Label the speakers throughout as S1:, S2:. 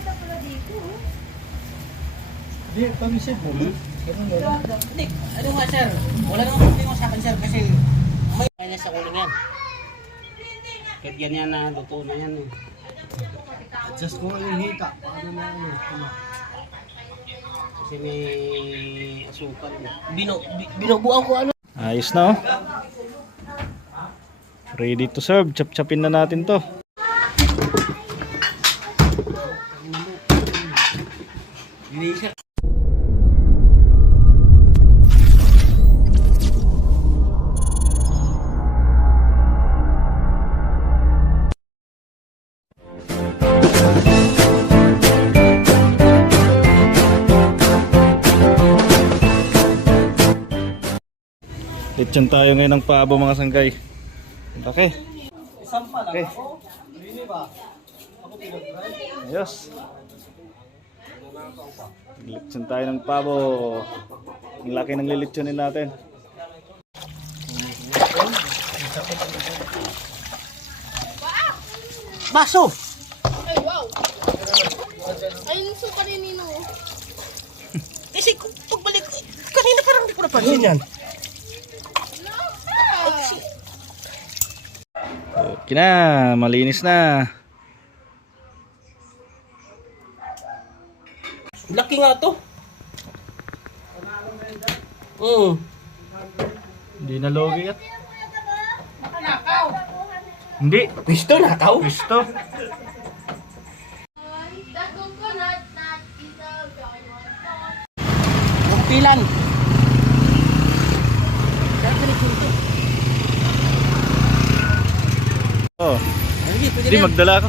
S1: bata pala dito.
S2: Hindi, pamisid mo. Ganun ganun.
S3: Hindi, ano nga sir, wala namang problema sa akin sir kasi may kanya sa ulo niyan. Kahit ganyan na luto na yan eh.
S2: Adjust ko nga yung hita. Paano na ano?
S3: Kasi may asukal. Bino, bi- binubuan ko ano.
S4: Ayos na oh. Ready to serve. Chop-chopin na natin to.
S3: Hindi siya.
S4: Lechon tayo ngayon ng pabo mga sanggay. Okay.
S2: Isang pa lang
S4: Okay.
S2: ako. Hindi ba? Ako pinag-try.
S4: Ayos. Lechon tayo ng pabo. Ang laki ng lilitsonin natin.
S3: Baso!
S1: Ay, wow. Ayun sa kaninino.
S3: Kasi kung pagbalik, kanina parang hindi ko napansin yan.
S4: Okay na. Malinis na.
S3: Laki nga to. Mm.
S4: Hindi na logi at. Hindi.
S3: Gusto na tao?
S4: Gusto.
S1: The coconut nut is a giant nut.
S3: Yung pilan.
S4: Oh.
S3: Hindi,
S4: Hindi magdala ako.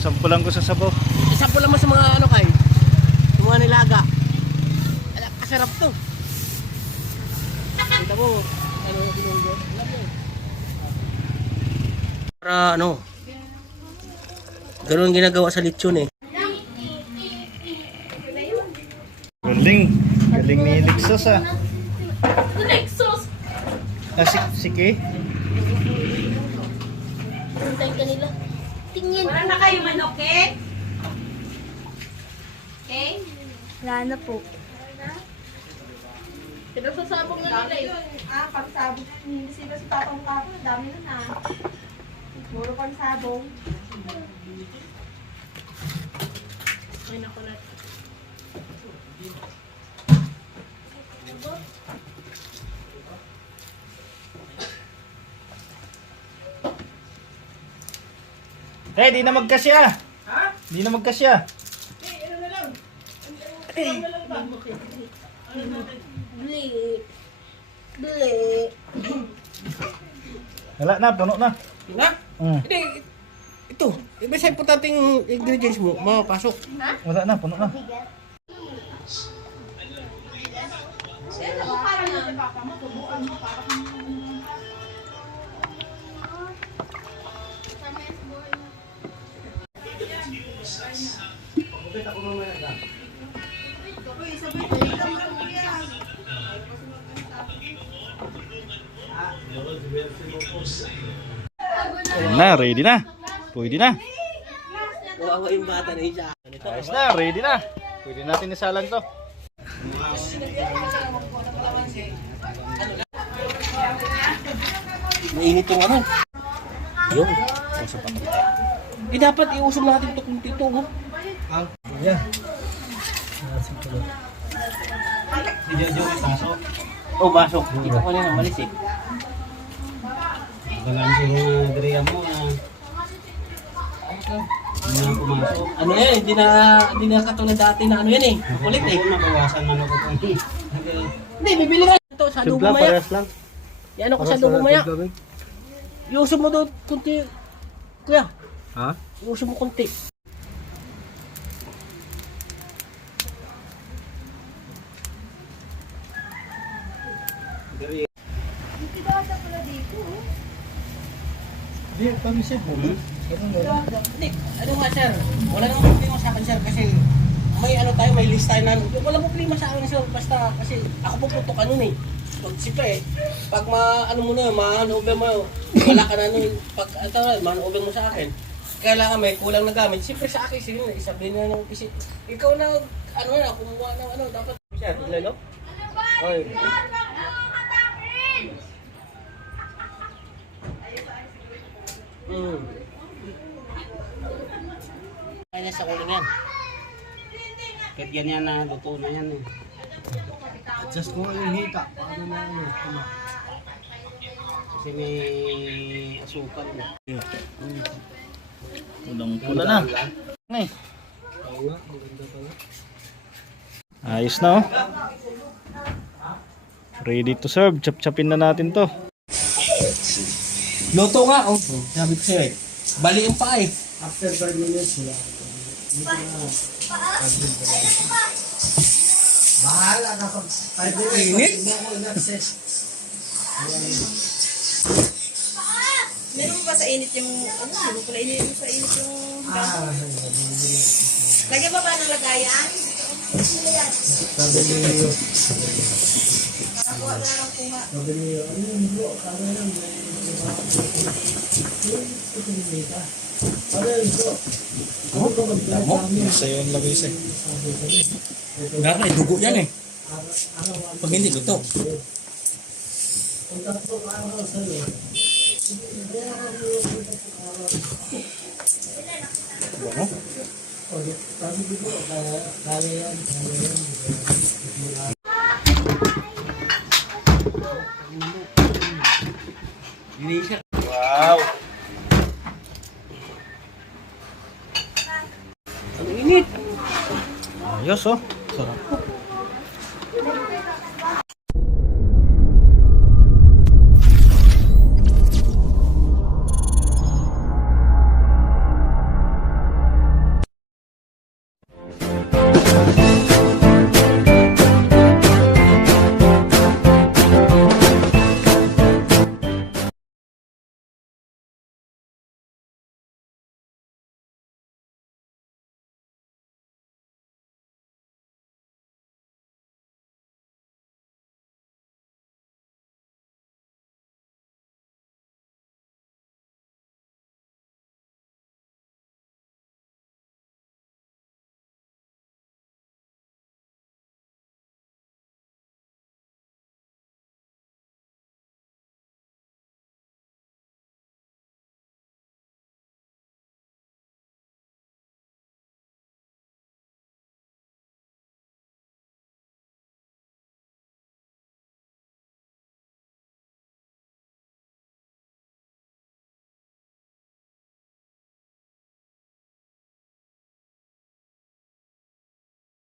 S4: Sampulan ko sa sabaw.
S3: Lang mo sa mga ano kay. Yung mga nilaga. Ala, kasarap to. Kita mo, ano yung binugo. Alam mo. Para ano, ganun ang ginagawa sa lechon eh.
S4: Galing. Galing ni Lixos ah.
S1: Lexus!
S4: Ah, si, si Kay?
S1: Puntayin ka nila. Tingin.
S5: Wala na kayo manok eh?
S1: Okay? Wala na po. Pinasasabog na nila eh.
S5: Ah, pagsabog. Hindi sila si Tatang Kapo. Dami na na. Puro pang sabong.
S1: Ay, naku na.
S4: Eh, di na magkasya. Ha? Di na magkasya. Wala na, puno na.
S3: Na?
S4: Mm.
S3: Hindi, ito. Iba sa importanteng ingredients mo, mapapasok.
S4: Wala na, puno na. Ayan na, ready na. Pwede na.
S3: Kawawa yung bata na. Ganito.
S4: Ayos na, ready na. Pwede natin isalang to.
S3: Mainit yung ano. Yun. Eh dapat iusap natin ito kung dito.
S2: Ang kuya. Nasip ko lang. Hindi dyan yung paso.
S3: Oh, baso. Ito ko na malis eh.
S2: Siguro na diriya mo na. Hindi na pumasok.
S3: Ano yan, hindi na, hindi na katulad dati na ano yan eh. Kulit eh.
S2: Nabawasan man ako kung
S3: Hindi, bibili ka. Ito, sa adobo maya.
S2: lang.
S3: Yan ako sa adobo maya. Iusap mo doon kunti. Kuya,
S2: Ha?
S3: iusap mo kunti.
S1: Hindi bata pala dito.
S2: Hindi, mo. Ganun ganun.
S3: Hindi, ano nga sir, wala namang problema sa akin sir kasi may ano tayo, may list tayo na wala problema sa akin sir, basta kasi ako puputok ano eh. Pag siyempre, pag ma, ano mo na, ma-over mo, wala ka na nun, pag, ito, ma-over mo sa akin, kailangan may kulang na gamit. Siyempre sa akin, sige na, isabihin na ng isip. Ikaw na, ano na, kumuha ng ano, dapat siya, tignan no? Ay. Hmm. Kaya sa kuling yan. Kahit ganyan na, luto na yan eh.
S2: Adjust ko nga yung hita. Paano na ano? ano.
S3: Kasi may asukal. eh.
S4: Pulang pula na. Ay,
S2: Oo nga, maganda pala.
S4: ayos na oh. Ready to serve. Chop-chopin na natin to.
S3: Luto nga, oh. Sabi ko sa'yo eh. Bali yung pa eh.
S2: After 5 minutes, wala. Bahala ka pag 5 minutes.
S3: Init?
S5: Meron ba sa init yung, ano, hindi mo pala init sa init yung,
S2: Ah,
S5: lagyan ba ba ng lagayan?
S2: Sabi niyo.
S5: Na.
S2: Sabi niyo, ano yung bro? Kaya yan. Ano yun bro? Ano ka mag-drive namin?
S4: Sa'yo ang labis eh.
S3: Eh, dugo yan eh. Pag hindi luto.
S2: Kung tatlong araw sa'yo,
S3: Ano?
S2: o, sabi ko bro, kaya, kaya yan, kaya yan.
S3: Linisya.
S4: Wow!
S3: Ang init.
S4: Ayos oh.
S3: Sarap.